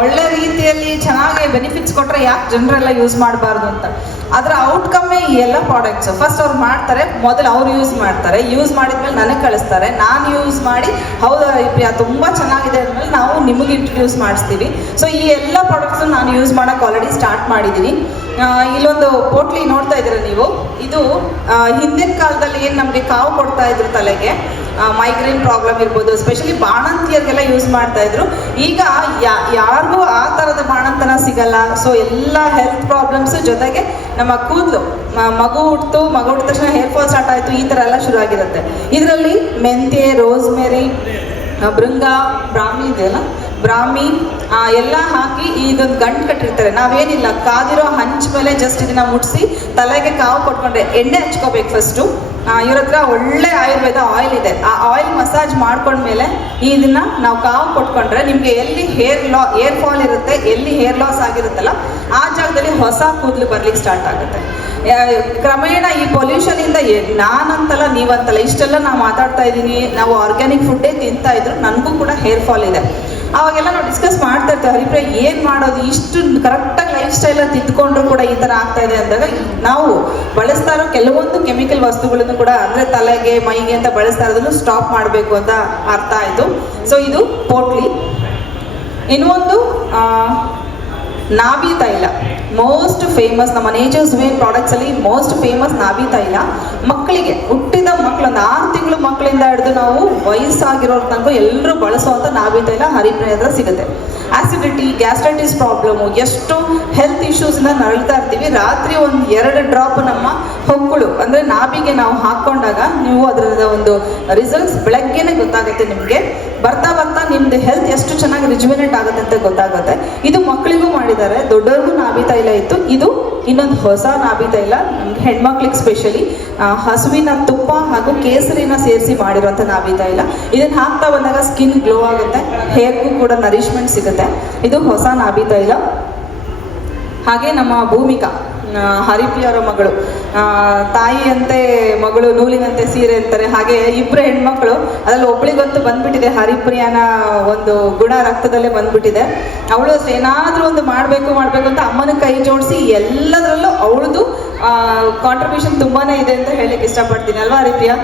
ಒಳ್ಳೆ ರೀತಿಯಲ್ಲಿ ಚೆನ್ನಾಗಿ ಬೆನಿಫಿಟ್ಸ್ ಕೊಟ್ರೆ ಯಾಕೆ ಜನರೆಲ್ಲ ಯೂಸ್ ಮಾಡಬಾರ್ದು ಅಂತ? ಅದರ ಔಟ್ಕಮ್ಮೇ ಈ ಎಲ್ಲ ಪ್ರಾಡಕ್ಟ್ಸ್ ಫಸ್ಟ್ ಅವ್ರು ಮಾಡ್ತಾರೆ, ಮೊದಲು ಅವ್ರು ಯೂಸ್ ಮಾಡ್ತಾರೆ. ಯೂಸ್ ಮಾಡಿದ್ಮೇಲೆ ನನಗೆ ಕಳಿಸ್ತಾರೆ. ನಾನು ಯೂಸ್ ಮಾಡಿ, ಹೌದು ತುಂಬ ಚೆನ್ನಾಗಿದೆ ಅಂದಮೇಲೆ ನಾವು ನಿಮಗೆ ಇಂಟ್ರೊಡ್ಯೂಸ್ ಮಾಡಿಸ್ತೀವಿ. ಸೊ ಈ ಎಲ್ಲ ಪ್ರಾಡಕ್ಟ್ಸು ನಾನು ಯೂಸ್ ಮಾಡೋಕೆ ಆಲ್ರೆಡಿ ಸ್ಟಾರ್ಟ್ ಮಾಡಿದ್ದೀನಿ ಇಲ್ಲೊಂದು ಪೋಟ್ಲಿ ನೋಡ್ತಾ ಇದ್ದೀರಾ ನೀವು? ಇದು ಹಿಂದಿನ ಕಾಲದಲ್ಲಿ ಏನು ನಮಗೆ ಕಾವು ಕೊಡ್ತಾ ಇದ್ರು ತಲೆಗೆ ಮೈಗ್ರೇನ್ ಪ್ರಾಬ್ಲಮ್ ಇರ್ಬೋದು ಸ್ಪೆಷಲಿ ಬಾಣಂತಿಯರಿಗೆಲ್ಲ ಯೂಸ್ ಮಾಡ್ತಾ ಇದ್ರು. ಈಗ ಯಾರಿಗೂ ಆ ಥರದ ಬಾಣಂತನ ಸಿಗಲ್ಲ. ಸೊ ಎಲ್ಲ ಹೆಲ್ತ್ ಪ್ರಾಬ್ಲಮ್ಸು ಜೊತೆಗೆ ನಮ್ಮ ಕೂದಲು. ಮಗು ಹುಟ್ಟು ಮಗು ಹುಟ್ಟಿದ ತಕ್ಷಣ ಹೇರ್ ಫಾಲ್ ಸ್ಟಾರ್ಟ್ ಆಯಿತು, ಈ ಥರ ಎಲ್ಲ ಶುರು ಆಗಿರುತ್ತೆ. ಇದರಲ್ಲಿ ಮೆಂತ್ಯೆ ರೋಸ್ಮೆರಿ ಭೃಂಗ, ಬ್ರಾಹ್ಮಿ ಇದೆಯಲ್ಲ? ಬ್ರಾಹ್ಮಿ ಎಲ್ಲ ಹಾಕಿ ಇದೊಂದು ಗಂಟು ಕಟ್ಟಿರ್ತಾರೆ. ನಾವೇನಿಲ್ಲ, ಕಾದಿರೋ ಹಂಚ್ ಮೇಲೆ ಜಸ್ಟ್ ಇದನ್ನ ಮುಟ್ಸಿ ತಲೆಗೆ ಕಾವು ಕೊಟ್ಕೊಂಡ್ರೆ ಎಣ್ಣೆ ಹಚ್ಕೋಬೇಕು ಫಸ್ಟು ಇವ್ರ ಹತ್ರ ಒಳ್ಳೆ ಆಯುರ್ವೇದ ಆಯಿಲ್ ಇದೆ. ಆ ಆಯಿಲ್ ಮಸಾಜ್ ಮಾಡ್ಕೊಂಡ್ಮೇಲೆ ಇದನ್ನ ನಾವು ಕಾವು ಕೊಟ್ಕೊಂಡ್ರೆ ನಿಮಗೆ ಎಲ್ಲಿ ಹೇರ್ ಲಾ ಏರ್ ಫಾಲ್ ಇರುತ್ತೆ, ಎಲ್ಲಿ ಹೇರ್ ಲಾಸ್ ಆಗಿರುತ್ತಲ್ಲ, ಆ ಜಾಗದಲ್ಲಿ ಹೊಸ ಕೂದಲು ಬರ್ಲಿಕ್ಕೆ ಸ್ಟಾರ್ಟ್ ಆಗುತ್ತೆ. ಕ್ರಮೇಣ ಈ ಪೊಲ್ಯೂಷನ್ ಎ- ನಾನಂತಲ್ಲ ನೀವಂತಲ್ಲ, ಇಷ್ಟೆಲ್ಲ ನಾವು ಮಾತಾಡ್ತಾ ಇದ್ದೀನಿ, ನಾವು ಆರ್ಗ್ಯಾನಿಕ್ ಫುಡ್ಡೇ ತಿಂತಾ ಇದ್ರು ನನಗೂ ಕೂಡ ಹೇರ್ ಫಾಲ್ ಇದೆ. ಅವಾಗೆಲ್ಲ ನಾವು ಡಿಸ್ಕಸ್ ಮಾಡ್ತಾ ಇರ್ತೇವೆ, ಹರಿಪ್ರಿಯ ಏನು ಮಾಡೋದು, ಇಷ್ಟು ಕರೆಕ್ಟಾಗಿ ಲೈಫ್ ಸ್ಟೈಲ್ ತಿದ್ಕೊಂಡ್ರು ಕೂಡ ಈ ಥರ ಆಗ್ತಾ ಇದೆ ಅಂದಾಗ ನಾವು ಬಳಸ್ತಾ ಇರೋ ಕೆಲವೊಂದು ಕೆಮಿಕಲ್ ವಸ್ತುಗಳನ್ನು ಕೂಡ ಅಂದ್ರೆ ತಲೆಗೆ, ಮೈಗೆ ಅಂತ ಬಳಸ್ತಾ ಇರೋದನ್ನು ಸ್ಟಾಪ್ ಮಾಡಬೇಕು ಅಂತ ಅರ್ಥ ಆಯಿತು. ಸೊ ಇದು ಪೋಟ್ಲಿ. ಇನ್ನೊಂದು ನಾಭಿ ತೈಲ. ಮೋಸ್ಟ್ ಫೇಮಸ್ ನಮ್ಮ ನೇಚರ್ಸ್ ವೇ ಪ್ರಾಡಕ್ಟ್ಸ್ ಅಲ್ಲಿ ಮೋಸ್ಟ್ ಫೇಮಸ್ ನಾಭಿ ತೈಲ. ಮಕ್ಕಳಿಗೆ, ಹುಟ್ಟಿದ ಮಕ್ಕಳು ಒಂದು ಆರು ತಿಂಗಳು ಮಕ್ಕಳಿಂದ ಹಿಡಿದು ನಾವು ವಯಸ್ಸಾಗಿರೋರ್ ತನಕ ಎಲ್ಲರೂ ಬಳಸುವಂತ ನಾಭಿ ತೈಲ ಹರಿಪ್ರಯದ ಸಿಗುತ್ತೆ. ಆಸಿಡಿಟಿ ಗ್ಯಾಸ್ಟ್ರೈಟಿಸ್ ಪ್ರಾಬ್ಲಮು ಎಷ್ಟು ಹೆಲ್ತ್ ಇಶ್ಯೂಸ್ ಇಂದ ನರಳ್ತಾ ಇರ್ತೀವಿ. ರಾತ್ರಿ ಒಂದು ಎರಡು ಡ್ರಾಪ್ ನಮ್ಮ ಹೊಕ್ಕಳು. ಅಂದ್ರೆ ನಾಭಿಗೆ ನಾವು ಹಾಕೊಂಡಾಗ ನೀವು ಅದರ ಒಂದು ರಿಸಲ್ಟ್ಸ್ ಬೆಳಗ್ಗೆನೆ ಗೊತ್ತಾಗುತ್ತೆ ನಿಮಗೆ. ಬರ್ತಾ ಬರ್ತಾ ನಿಮ್ದು ಹೆಲ್ತ್ ಎಷ್ಟು ಚೆನ್ನಾಗಿ ರಿಜುವಿನೇಟ್ ಆಗುತ್ತೆ ಅಂತ ಗೊತ್ತಾಗುತ್ತೆ. ಇದು ಮಕ್ಕಳಿಗೂ ಮಾಡಿದ್ದಾರೆ. ದೊಡ್ಡವ್ರಿಗೂ ನಾಭಿ ತೈಲ ಇತ್ತು. ಇದು ಇನ್ನೊಂದು ಹೊಸ ನಾಭಿ ಇಲ್ಲ. ಹೆಣ್ಮಕ್ಳಿಗೆ ಸ್ಪೆಷಲಿ ಹಸುವಿನ ತುಪ್ಪ ಹಾಗೂ ಕೇಸರಿನ ಸೇರಿಸಿ ಮಾಡಿರುವಂಥ ನಾಭಿ ಇಲ್ಲ. ಇದನ್ನ ಹಾಕ್ತಾ ಬಂದಾಗ ಸ್ಕಿನ್ ಗ್ಲೋ ಆಗುತ್ತೆ ಹೇರ್ಗೂ ಕೂಡ ನರಿಶ್ಮೆಂಟ್ ಸಿಗುತ್ತೆ. ಇದು ಹೊಸ ನಾಭಿ ತೈಲ ಹಾಗೆ ನಮ್ಮ ಭೂಮಿಕಾ ಹರಿಪ್ರಿಯರ ಮಗಳು. ತಾಯಿಯಂತೆ ಮಗಳು ನೂಲಿನಂತೆ ಸೀರೆ ಅಂತಾರೆ. ಹಾಗೆ ಇಬ್ಬರು ಹೆಣ್ಮಕ್ಳು, ಅದರಲ್ಲಿ ಒಬ್ಳಿಗೊತ್ತು ಬಂದ್ಬಿಟ್ಟಿದೆ, ಹರಿಪ್ರಿಯನ ಒಂದು ಗುಣ ರಕ್ತದಲ್ಲೇ ಬಂದ್ಬಿಟ್ಟಿದೆ. ಅವಳು ಏನಾದ್ರೂ ಒಂದು ಮಾಡಬೇಕು ಮಾಡಬೇಕು ಅಂತ ಅಮ್ಮನ ಕೈ ಜೋಡಿಸಿ ಎಲ್ಲದರಲ್ಲೂ ಅವಳದು ಕಾಂಟ್ರಿಬ್ಯೂಷನ್ ತುಂಬಾನೇ ಇದೆ ಅಂತ ಹೇಳಲಿಕ್ಕೆ ಇಷ್ಟಪಡ್ತೀನಿ. ಅಲ್ವಾ ಹರಿಪ್ರಿಯಾ?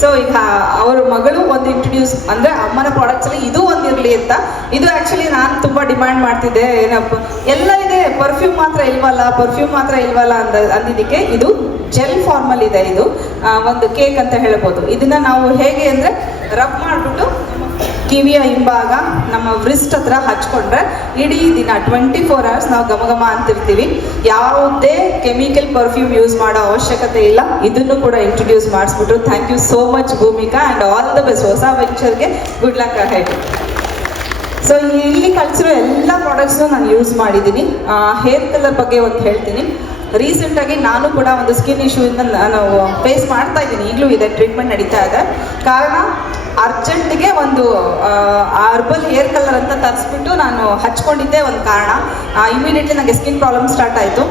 ಸೊ ಈಗ ಅವ್ರ ಮಗಳು ಒಂದು ಇಂಟ್ರೊಡ್ಯೂಸ್ ಅಂದ್ರೆ ಅಮ್ಮನ ಪ್ರಾಡಕ್ಟ್ಸಲ್ಲಿ ಇದು ಒಂದಿರಲಿ ಅಂತ. ಇದು ಆಕ್ಚುಲಿ ನಾನು ತುಂಬಾ ಡಿಮ್ಯಾಂಡ್ ಮಾಡ್ತಿದ್ದೆ. ಏನಪ್ಪ, ಎಲ್ಲ ಇದೆ. ಪರ್ಫ್ಯೂಮ್ ಮಾತ್ರ ಇಲ್ವಲ್ಲ? ಪರ್ಫ್ಯೂಮ್ ಮಾತ್ರ ಇಲ್ವಲ್ಲ ಅಂದ, ಅಂದಿದ್ದಕ್ಕೆ ಇದು ಜೆಲ್ ಫಾರ್ಮಲ್ ಇದೆ ಇದು. ಒಂದು ಕೇಕ್ ಅಂತ ಹೇಳ್ಬೋದು. ಇದನ್ನ ನಾವು ಹೇಗೆ ಅಂದ್ರೆ ರಬ್ ಮಾಡಿಬಿಟ್ಟು ಕಿವಿಯ ಹಿಂಭಾಗ ನಮ್ಮ ವ್ರಿಸ್ಟ್ ಹತ್ರ ಹಚ್ಕೊಂಡ್ರೆ ಇಡೀ ದಿನ ಟ್ವೆಂಟಿ ಫೋರ್ ಅವರ್ಸ್ ನಾವು ಗಮಗಮ ಅಂತಿರ್ತೀವಿ. ಯಾವುದೇ ಕೆಮಿಕಲ್ ಪರ್ಫ್ಯೂಮ್ ಯೂಸ್ ಮಾಡೋ ಅವಶ್ಯಕತೆ ಇಲ್ಲ. ಇದನ್ನು ಕೂಡ introduce ಮಾಡಿಸ್ಬಿಟ್ರು thank you so much Bhoomika and all the best ಹೊಸ ವೆಂಚರ್ಗೆ ಗುಡ್ ಲಕ್ ಹೇಳಿ ಸೊ ಇಲ್ಲಿ ಕಳಿಸಿರೋ ಎಲ್ಲ ಪ್ರಾಡಕ್ಟ್ಸ್ನು ನಾನು ಯೂಸ್ ಮಾಡಿದ್ದೀನಿ. ಹೇರ್ ಕಲರ್ ಬಗ್ಗೆ ಒಂದು ಹೇಳ್ತೀನಿ. ರೀಸೆಂಟಾಗಿ ನಾನು ಕೂಡ ಒಂದು ಸ್ಕಿನ್ ಇಶ್ಯೂಯಿಂದ ನಾನು ಫೇಸ್ ಮಾಡ್ತಾ ಇದ್ದೀನಿ. ಈಗಲೂ ಇದೆ ಟ್ರೀಟ್ಮೆಂಟ್ ನಡೀತಾ ಇದೆ. ಕಾರಣ ಅರ್ಜೆಂಟ್ಗೆ ಒಂದು ಅರ್ಬಲ್ ಹೇರ್ ಕಲರ್ ಅಂತ ತರಿಸ್ಬಿಟ್ಟು ನಾನು ಹಚ್ಕೊಂಡಿದ್ದೆ ಒಂದು ಕಾರಣ. ಇಮಿಡಿಯೇಟ್ಲಿ ನನಗೆ ಸ್ಕಿನ್ ಪ್ರಾಬ್ಲಮ್ ಸ್ಟಾರ್ಟ್ ಆಯಿತು.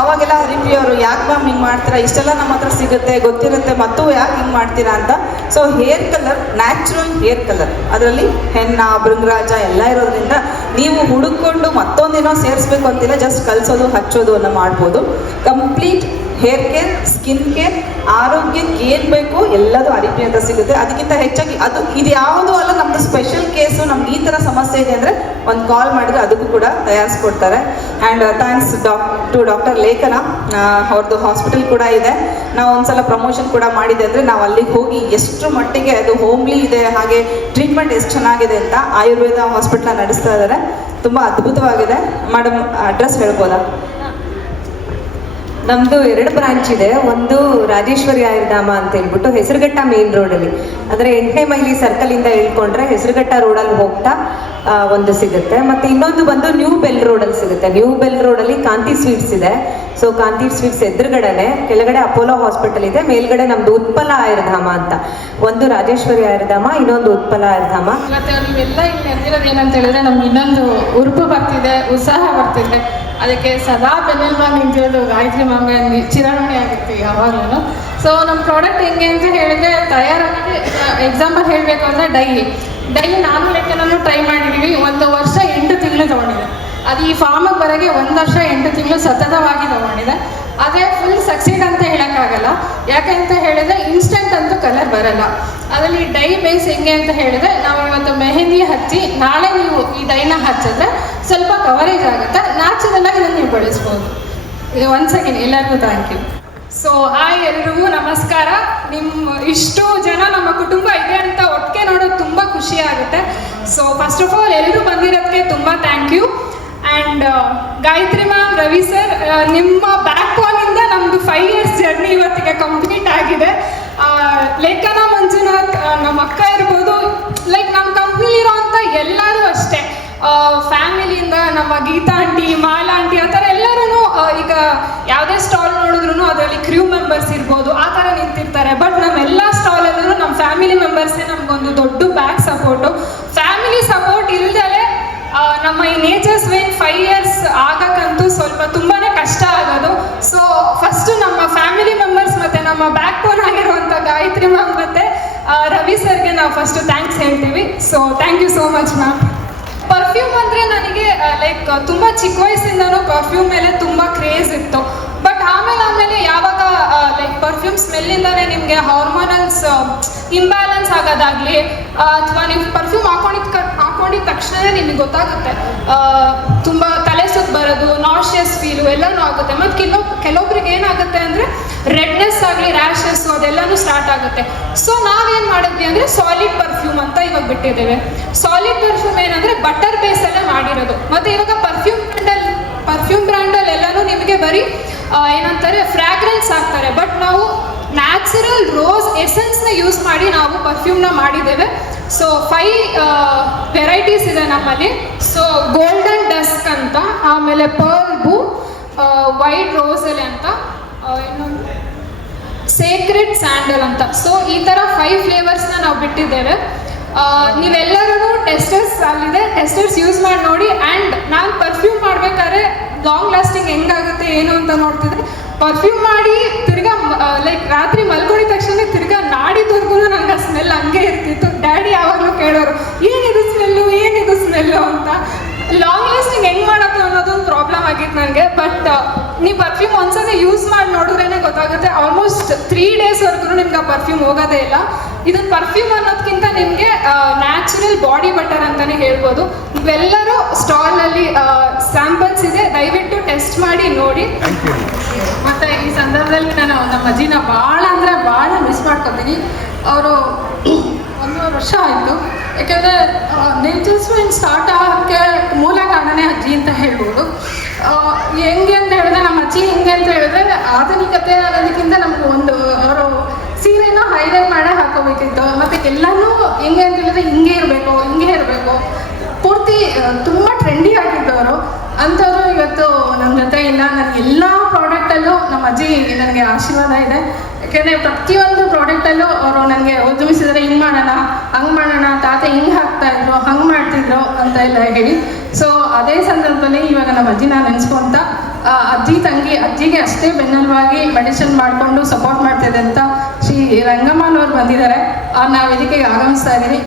ಅವಾಗೆಲ್ಲ ಹರಿಪ್ರಿ ಅವರು, ಯಾಕೆ ಮ್ಯಾಮ್ ಹಿಂಗೆ ಮಾಡ್ತೀರಾ? ಇಷ್ಟೆಲ್ಲ ನಮ್ಮ ಹತ್ರ ಸಿಗುತ್ತೆ, ಗೊತ್ತಿರುತ್ತೆ, ಮತ್ತು ಯಾಕೆ ಹಿಂಗೆ ಮಾಡ್ತೀರಾ? ಅಂತ. So hair colour natural hair colour ಅದರಲ್ಲಿ ಹೆಣ್ಣ, ಭೃಂಗರಾಜ ಎಲ್ಲ ಇರೋದ್ರಿಂದ ನೀವು ಹುಡುಕೊಂಡು ಮತ್ತೊಂದೇನೋ ಸೇರಿಸ್ಬೇಕು ಅಂತಿಲ್ಲ ಜಸ್ಟ್ ಕಲಿಸೋದು, ಹಚ್ಚೋದು ಅನ್ನೋ ಮಾಡ್ಬೋದು. Complete hair care skin care ಆರೋಗ್ಯಕ್ಕೆ ಏನು ಬೇಕು ಎಲ್ಲದೂ ಅರಿಪಿ ಅಂತ ಸಿಗುತ್ತೆ. ಅದಕ್ಕಿಂತ ಹೆಚ್ಚಾಗಿ ಅದು ಇದು ಯಾವುದೂ ಅಲ್ಲ ನಮ್ಮದು ಸ್ಪೆಷಲ್ ಕೇಸು ನಮ್ಗೆ ಈ ಥರ ಸಮಸ್ಯೆ ಇದೆ ಅಂದರೆ ಒಂದು ಕಾಲ್ ಮಾಡಿದ್ರೆ ಅದಕ್ಕೂ ಕೂಡ ತಯಾರಿಸ್ಕೊಡ್ತಾರೆ. And thanks doc to doctor Lekhana ಅವ್ರದ್ದು ಹಾಸ್ಪಿಟಲ್ ಕೂಡ ಇದೆ. ನಾವು ಒಂದ್ಸಲ ಪ್ರಮೋಷನ್ ಕೂಡ ಮಾಡಿದೆ ಅಂದರೆ ನಾವು ಅಲ್ಲಿಗೆ ಹೋಗಿ ಎಷ್ಟು ಮಟ್ಟಿಗೆ ಅದು ಹೋಮ್ಲಿ ಇದೆ, ಹಾಗೆ ಟ್ರೀಟ್ಮೆಂಟ್ ಎಷ್ಟು ಚೆನ್ನಾಗಿದೆ ಅಂತ ಆಯುರ್ವೇದ ಹಾಸ್ಪಿಟ್ಲ ನಡೆಸ್ತಾ ಇದ್ದಾರೆ ತುಂಬ ಅದ್ಭುತವಾಗಿದೆ. ಮೇಡಮ್ ಅಡ್ರೆಸ್ ಹೇಳ್ಬೋದಾ? ನಮ್ದು ಎರಡು ಬ್ರಾಂಚ್ ಇದೆ. ಒಂದು ರಾಜೇಶ್ವರಿ ಆಯುರ್ಧಾಮ ಅಂತ ಹೇಳ್ಬಿಟ್ಟು ಹೆಸರುಘಟ್ಟ ಮೇನ್ ರೋಡಲ್ಲಿ ಅಂದ್ರೆ ಎಂಟನೇ ಮೈಲಿ ಸರ್ಕಲ್ ಇಂದ ಇಳ್ಕೊಂಡ್ರೆ ಹೆಸರುಘಟ್ಟ ರೋಡಲ್ಲಿ ಹೋಗ್ತಾ ಒಂದು ಸಿಗುತ್ತೆ. ಮತ್ತೆ ಇನ್ನೊಂದು ಬಂದು ನ್ಯೂ ಬೆಲ್ ರೋಡಲ್ಲಿ ಸಿಗುತ್ತೆ. ನ್ಯೂ ಬೆಲ್ ರೋಡಲ್ಲಿ ಕಾಂತಿ ಸ್ವೀಟ್ಸ್ ಇದೆ. ಸೊ ಕಾಂತಿ ಸ್ವೀಟ್ಸ್ ಎದುರುಗಡೆನೆ ಕೆಳಗಡೆ ಅಪೋಲೋ ಹಾಸ್ಪಿಟಲ್ ಇದೆ. ಮೇಲ್ಗಡೆ ನಮ್ದು ಉತ್ಪಲ ಆಯುರ್ಧಾಮ ಅಂತ. ಒಂದು ರಾಜೇಶ್ವರಿ ಆಯುರ್ಧಾಮ, ಇನ್ನೊಂದು ಉತ್ಪಲ ಆಯುರ್ಧಾಮ. ಮತ್ತೆ ನೀವೆಲ್ಲ ಇಲ್ಲಿ ನೆರೆದಿರೋದು ಏನಂತ ಹೇಳಿದ್ರೆ ನಮ್ಗೆ ಇನ್ನೊಂದು ಉರುಪು ಬರ್ತಿದೆ, ಉತ್ಸಾಹ ಬರ್ತಿದೆ. ಅದಕ್ಕೆ ಸದಾ ಬೆನ್ನೆಲ್ಬಾಗಿ ನಿಂತಿರೋದು ಗಾಯತ್ರಿ ಮಾಮೆ ಚಿರಋಣಿ ಆಗುತ್ತೆ ಯಾವಾಗಲೂ ಸೊ ನಮ್ಮ ಪ್ರಾಡಕ್ಟ್ ಹೆಂಗೆ ಅಂತ ಹೇಳಿದ್ರೆ ತಯಾರಾಗಿ ಎಕ್ಸಾಂಪಲ್ ಹೇಳಬೇಕು ಅಂದರೆ ಡೈ ಡೈ ನಾನು ಲೆಕ್ಕನೂ ಟ್ರೈ ಮಾಡಿದ್ದೀವಿ ಒಂದು ವರ್ಷ ಎಂಟು ತಿಂಗಳು ತೊಗೊಂಡಿದೆ. ಅದು ಈ ಫಾರ್ಮಗೆ ಬರೋಕ್ಕೆ ಒಂದು ವರ್ಷ ಎಂಟು ತಿಂಗಳು ಸತತವಾಗಿ ತೊಗೊಂಡಿದೆ. ಅದೇ ಫುಲ್ ಸಕ್ಸೀಡ್ ಅಂತ ಹೇಳೋಕ್ಕಾಗಲ್ಲ. ಯಾಕೆ ಅಂತ ಹೇಳಿದ್ರೆ ಇನ್ಸ್ಟೆಂಟ್ ಅಂತೂ ಕಲರ್ ಬರಲ್ಲ. ಅದರಲ್ಲಿ ಡೈ ಬೇಸ್ ಹೆಂಗೆ ಅಂತ ಹೇಳಿದ್ರೆ ನಾವು ಇವತ್ತು ಮೆಹಂದಿ ಹಚ್ಚಿ ನಾಳೆ ನೀವು ಈ ಡೈನ ಹಚ್ಚಿದ್ರೆ ಸ್ವಲ್ಪ ಕವರೇಜ್ ಆಗುತ್ತೆ. ನ್ಯಾಚುರಲ್ ಆಗಿ ನೀವು ಬಳಸ್ಬೋದು. ಒನ್ ಸೆಕೆಂಡ್ ಎಲ್ಲರಿಗೂ ಥ್ಯಾಂಕ್ ಯು ಸೊ ಹಾಯ್ ಎಲ್ರಿಗೂ ನಮಸ್ಕಾರ. ನಿಮ್ಮ ಇಷ್ಟು ಜನ ನಮ್ಮ ಕುಟುಂಬ ಇದೆ ಅಂತ ಒಟ್ಟಿಗೆ ನೋಡೋದು ತುಂಬ ಖುಷಿ ಆಗುತ್ತೆ. ಸೊ ಫಸ್ಟ್ ಆಫ್ ಆಲ್ ಎಲ್ಲರೂ ಬಂದಿರೋದಕ್ಕೆ ತುಂಬ thank you and Gayathri ma'am Ravi sir ನಿಮ್ಮ ಬ್ಯಾಕ್ ಇಂದ ನಮ್ಮದು ಫೈವ್ ಇಯರ್ಸ್ ಜರ್ನಿ ಇವತ್ತಿಗೆ ಕಂಪ್ಲೀಟ್ ಆಗಿದೆ. ಆ, ಲೇಖನ ಮಂಜುನಾಥ್ ನಮ್ಮ ಅಕ್ಕ ಇರ್ಬೋದು ಲೈಕ್ ನಮ್ಮ ಕಂಪ್ನಿ ಇರೋಂಥ ಎಲ್ಲರೂ ಅಷ್ಟೇ ಫ್ಯಾಮಿಲಿಯಿಂದ ನಮ್ಮ ಗೀತಾ ಆಂಟಿ, ಮಾಲಾ ಆಂಟಿ, ಆ ಥರ ಎಲ್ಲರೂ ಈಗ ಯಾವುದೇ ಸ್ಟಾಲ್ ನೋಡಿದ್ರು ಅದರಲ್ಲಿ ಕ್ರ್ಯೂ ಮೆಂಬರ್ಸ್ ಇರ್ಬೋದು, ಆ ಥರ ನಿಂತಿರ್ತಾರೆ. ಬಟ್ ನಮ್ಮ ಎಲ್ಲ ಸ್ಟಾಲ್ ಅಲ್ಲೂ ನಮ್ಮ ಫ್ಯಾಮಿಲಿ ಮೆಂಬರ್ಸೇ ನಮಗೊಂದು ದೊಡ್ಡ ಬ್ಯಾಕ್ ಸಪೋರ್ಟು ಫ್ಯಾಮಿಲಿ ಸಪೋರ್ಟ್ ಇಲ್ದಲೆ ನಮ್ಮ ಈ ನೇಚರ್ಸ್ ವೇನ್ ಫೈವ್ ಇಯರ್ಸ್ ಆಗಕ್ಕಂತೂ ಸ್ವಲ್ಪ ತುಂಬಾ ಕಷ್ಟ ಆಗೋದು. ಸೊ ಫಸ್ಟ್ ನಮ್ಮ ಫ್ಯಾಮಿಲಿ ಮೆಂಬರ್ಸ್ ಮತ್ತೆ ನಮ್ಮ ಬ್ಯಾಕ್ ಬೋನ್ ಆಗಿರುವಂಥ ಗಾಯತ್ರಿ ಮ್ಯಾಮ್ ಮತ್ತೆ ರವಿ ಸರ್ಗೆ ನಾವು ಫಸ್ಟ್ ಥ್ಯಾಂಕ್ಸ್ ಹೇಳ್ತೀವಿ. So thank you so much ma'am perfume ಅಂದರೆ ನನಗೆ ಲೈಕ್ ತುಂಬ ಚಿಕ್ಕ ವಯಸ್ಸಿಂದನೂ ಪರ್ಫ್ಯೂಮ್ ಮೇಲೆ ತುಂಬ ಕ್ರೇಜ್ ಇತ್ತು. ಬಟ್ ಆಮೇಲೆ ಆಮೇಲೆ ಯಾವಾಗ ಲೈಕ್ ಪರ್ಫ್ಯೂಮ್ ಸ್ಮೆಲ್ಲಿಂದನೇ ನಿಮಗೆ ಹಾರ್ಮೋನಲ್ಸ್ ಇಂಬ್ಯಾಲೆನ್ಸ್ ಆಗೋದಾಗ್ಲಿ ಅಥವಾ ನೀವು ಪರ್ಫ್ಯೂಮ್ ಹಾಕೊಂಡಿದ್ ಹಾಕೊಂಡಿದ ತಕ್ಷಣವೇ ನಿಮಗೆ ಗೊತ್ತಾಗುತ್ತೆ. ತುಂಬ ತಲೆ ಸುತ್ತ ಬರೋದು ನಾಶಿಯಸ್ ಫೀಲು ಎಲ್ಲನೂ ಆಗುತ್ತೆ. ಮತ್ತು ಕೆಲವು ಕೆಲವೊಬ್ರಿಗೆ ಏನಾಗುತ್ತೆ ಅಂದರೆ ರೆಡ್ನೆಸ್ ಆಗಲಿ ರ್ಯಾಶಸ್ ಅದೆಲ್ಲನೂ ಸ್ಟಾರ್ಟ್ ಆಗುತ್ತೆ. ಸೊ ನಾವೇನು ಮಾಡಿದ್ವಿ ಅಂದರೆ ಸಾಲಿಡ್ ಪರ್ಫ್ಯೂಮ್ ಅಂತ ಇವಾಗ ಬಿಟ್ಟಿದ್ದೇವೆ. ಸಾಲಿಡ್ ಪರ್ಫ್ಯೂಮ್ ಏನಂದರೆ ಬಟರ್ ಬೇಸಲ್ಲೇ ಮಾಡಿರೋದು. ಮತ್ತು ಇವಾಗ ಪರ್ಫ್ಯೂಮ್ ಬ್ರ್ಯಾಂಡಲ್ಲಿ ಪರ್ಫ್ಯೂಮ್ ಬ್ರ್ಯಾಂಡಲ್ಲಿ ಎಲ್ಲನೂ ನಿಮಗೆ ಬರೀ ಏನಂತಾರೆ ಫ್ರಾಗ್ರೆನ್ಸ್ ಹಾಕ್ತಾರೆ. ಬಟ್ ನಾವು ನ್ಯಾಚುರಲ್ ರೋಸ್ ಎಸೆನ್ಸ್ನ ಯೂಸ್ ಮಾಡಿ ನಾವು ಪರ್ಫ್ಯೂಮ್ನ ಮಾಡಿದ್ದೇವೆ. ಸೊ ಫೈ ವೆರೈಟೀಸ್ ಇದೆ ನಮ್ಮಲ್ಲಿ. ಸೊ ಗೋಲ್ಡನ್ ಡಸ್ಕ್ ಅಂತ, ಆಮೇಲೆ ಪರ್ಲ್ ಬೂ ವೈಟ್ ರೋಸಲ್ಲಿ ಅಂತ ಇನ್ನೊಂದು ಸೇಕ್ರೆಡ್ ಸ್ಯಾಂಡಲ್ ಅಂತ. ಸೊ ಈ ಥರ ಫೈವ್ ಫ್ಲೇವರ್ಸ್ನ ನಾವು ಬಿಟ್ಟಿದ್ದೇವೆ. ನೀವೆಲ್ಲರೂ ಟೆಸ್ಟರ್ಸ್ ಅಲ್ಲಿದೆ. ಟೆಸ್ಟರ್ಸ್ ಯೂಸ್ ಮಾಡಿ ನೋಡಿ. ಆ್ಯಂಡ್ ನಾನು ಪರ್ಫ್ಯೂಮ್ ಮಾಡಬೇಕಾದ್ರೆ ಲಾಂಗ್ ಲಾಸ್ಟಿಂಗ್ ಹೆಂಗಾಗುತ್ತೆ, ಏನು ಅಂತ ನೋಡ್ತಿದ್ರೆ ಪರ್ಫ್ಯೂಮ್ ಮಾಡಿ ತಿರ್ಗಾ ಲೈಕ್ ರಾತ್ರಿ ಮಲ್ಕೊಂಡಿದ ತಕ್ಷಣ ತಿರ್ಗಾ ನಾಡಿದವರೆಗೂ ನಂಗೆ ಆ ಸ್ಮೆಲ್ ಹಂಗೆ ಇರ್ತಿತ್ತು. ಡ್ಯಾಡಿ ಯಾವಾಗಲೂ ಕೇಳೋರು, ಏನಿದು ಸ್ಮೆಲ್ಲು ಏನಿದು ಸ್ಮೆಲ್ಲು ಅಂತ. ಲಾಂಗ್ ಲಾಸ್ಟಿಂಗ್ ಹೆಂಗ್ ಮಾಡೋದು ಅನ್ನೋದೊಂದು ಪ್ರಾಬ್ಲಮ್ ಆಗಿತ್ತು ನನಗೆ. ಬಟ್ ನೀವು ಪರ್ಫ್ಯೂಮ್ ಒಂದ್ಸತಿ ಯೂಸ್ ಮಾಡಿ ನೋಡಿದ್ರೇನೆ ಗೊತ್ತಾಗುತ್ತೆ. ಆಲ್ಮೋಸ್ಟ್ ತ್ರೀ ಡೇಸ್ವರೆಗೂ ನಿಮ್ಗೆ ಆ ಪರ್ಫ್ಯೂಮ್ ಹೋಗೋದೇ ಇಲ್ಲ. ಇದನ್ನ ಪರ್ಫ್ಯೂಮ್ ಅನ್ನೋದಕ್ಕಿಂತ ನಿಮಗೆ ನ್ಯಾಚುರಲ್ ಬಾಡಿ ಬಟರ್ ಅಂತಾನೆ ಹೇಳ್ಬೋದು. ಸ್ಟಾಲ್ ಅಲ್ಲಿ ಸ್ಯಾಂಪಲ್ಸ್ ಇದೆ. ದಯವಿಟ್ಟು ಟೆಸ್ಟ್ ಮಾಡಿ ನೋಡಿ. ಮತ್ತೆ ಈ ಸಂದರ್ಭದಲ್ಲಿ ನಾನು ನಮ್ಮ ಅಜ್ಜಿನ ಭಾಳ ಅಂದ್ರೆ ಭಾಳ ಮಿಸ್ ಮಾಡ್ಕೊತೀನಿ. ಅವರು ವರ್ಷ ಆಯಿತು. ಯಾಕೆಂದರೆ ಮೈಂಡ್ ಸ್ಟಾರ್ಟ್ ಆಗೋಕ್ಕೆ ಮೂಲ ಕಾರಣನೇ ಅಜ್ಜಿ ಅಂತ ಹೇಳ್ಬೋದು. ಹೆಂಗೆ ಅಂತ ಹೇಳಿದ್ರೆ ನಮ್ಮ ಅಜ್ಜಿ ಹೆಂಗೆ ಅಂತ ಹೇಳಿದ್ರೆ, ಆಧುನಿಕತೆ ಅನ್ನೋದಕ್ಕಿಂತ ನಮ್ಗೆ ಒಂದು, ಅವರು ಸೀರೆನ ಹೈಲೈಟ್ ಮಾಡೇ ಹಾಕೋಬೇಕಿತ್ತು. ಮತ್ತು ಎಲ್ಲನೂ ಹೆಂಗೆ ಅಂತ ಹೇಳಿದ್ರೆ ಹಿಂಗೆ ಇರಬೇಕು ಹಿಂಗೆ ಇರಬೇಕು. ಪೂರ್ತಿ ತುಂಬ ಟ್ರೆಂಡಿ ಆಗಿದ್ದವರು ಅಂಥವ್ರು ಇವತ್ತು ನನ್ನ ಜೊತೆ ಇಲ್ಲ. ನನ್ನ ಎಲ್ಲ ಪ್ರಾಡಕ್ಟಲ್ಲೂ ನಮ್ಮ ಅಜ್ಜಿ ನನಗೆ ಆಶೀರ್ವಾದ ಇದೆ. ಯಾಕೆಂದರೆ ಪ್ರತಿಯೊಂದು ಪ್ರಾಡಕ್ಟಲ್ಲೂ ಅವರು ನನಗೆ ಉದ್ಯಮಿಸಿದ್ರೆ ಹಿಂಗೆ ಮಾಡೋಣ, ಹಂಗೆ ಮಾಡೋಣ, ತಾತ ಹಿಂಗೆ ಹಾಕ್ತಾ ಇದ್ರು, ಹಂಗೆ ಮಾಡ್ತಿದ್ರು ಅಂತ ಎಲ್ಲ ಹೇಳಿ. ಸೊ ಅದೇ ಸಂದರ್ಭದಲ್ಲಿ ಇವಾಗ ನಮ್ಮ ಅಜ್ಜಿನ ನೆನೆಸ್ಕೊಂತ ಅಜ್ಜಿ ತಂಗಿ, ಅಜ್ಜಿಗೆ ಅಷ್ಟೇ ಬೆನ್ನೆಲುಬಾಗಿ ಮೆಡಿಸಿನ್ ಮಾಡಿಕೊಂಡು ಸಪೋರ್ಟ್ ಮಾಡ್ತಿದೆ ಅಂತ ಶ್ರೀ ರಂಗಮ್ಮನವ್ರು ಬಂದಿದ್ದಾರೆ. ನಾವು ಇದಕ್ಕೆ ಆಗಮಿಸ್ತಾ ಇದ್ದೀನಿ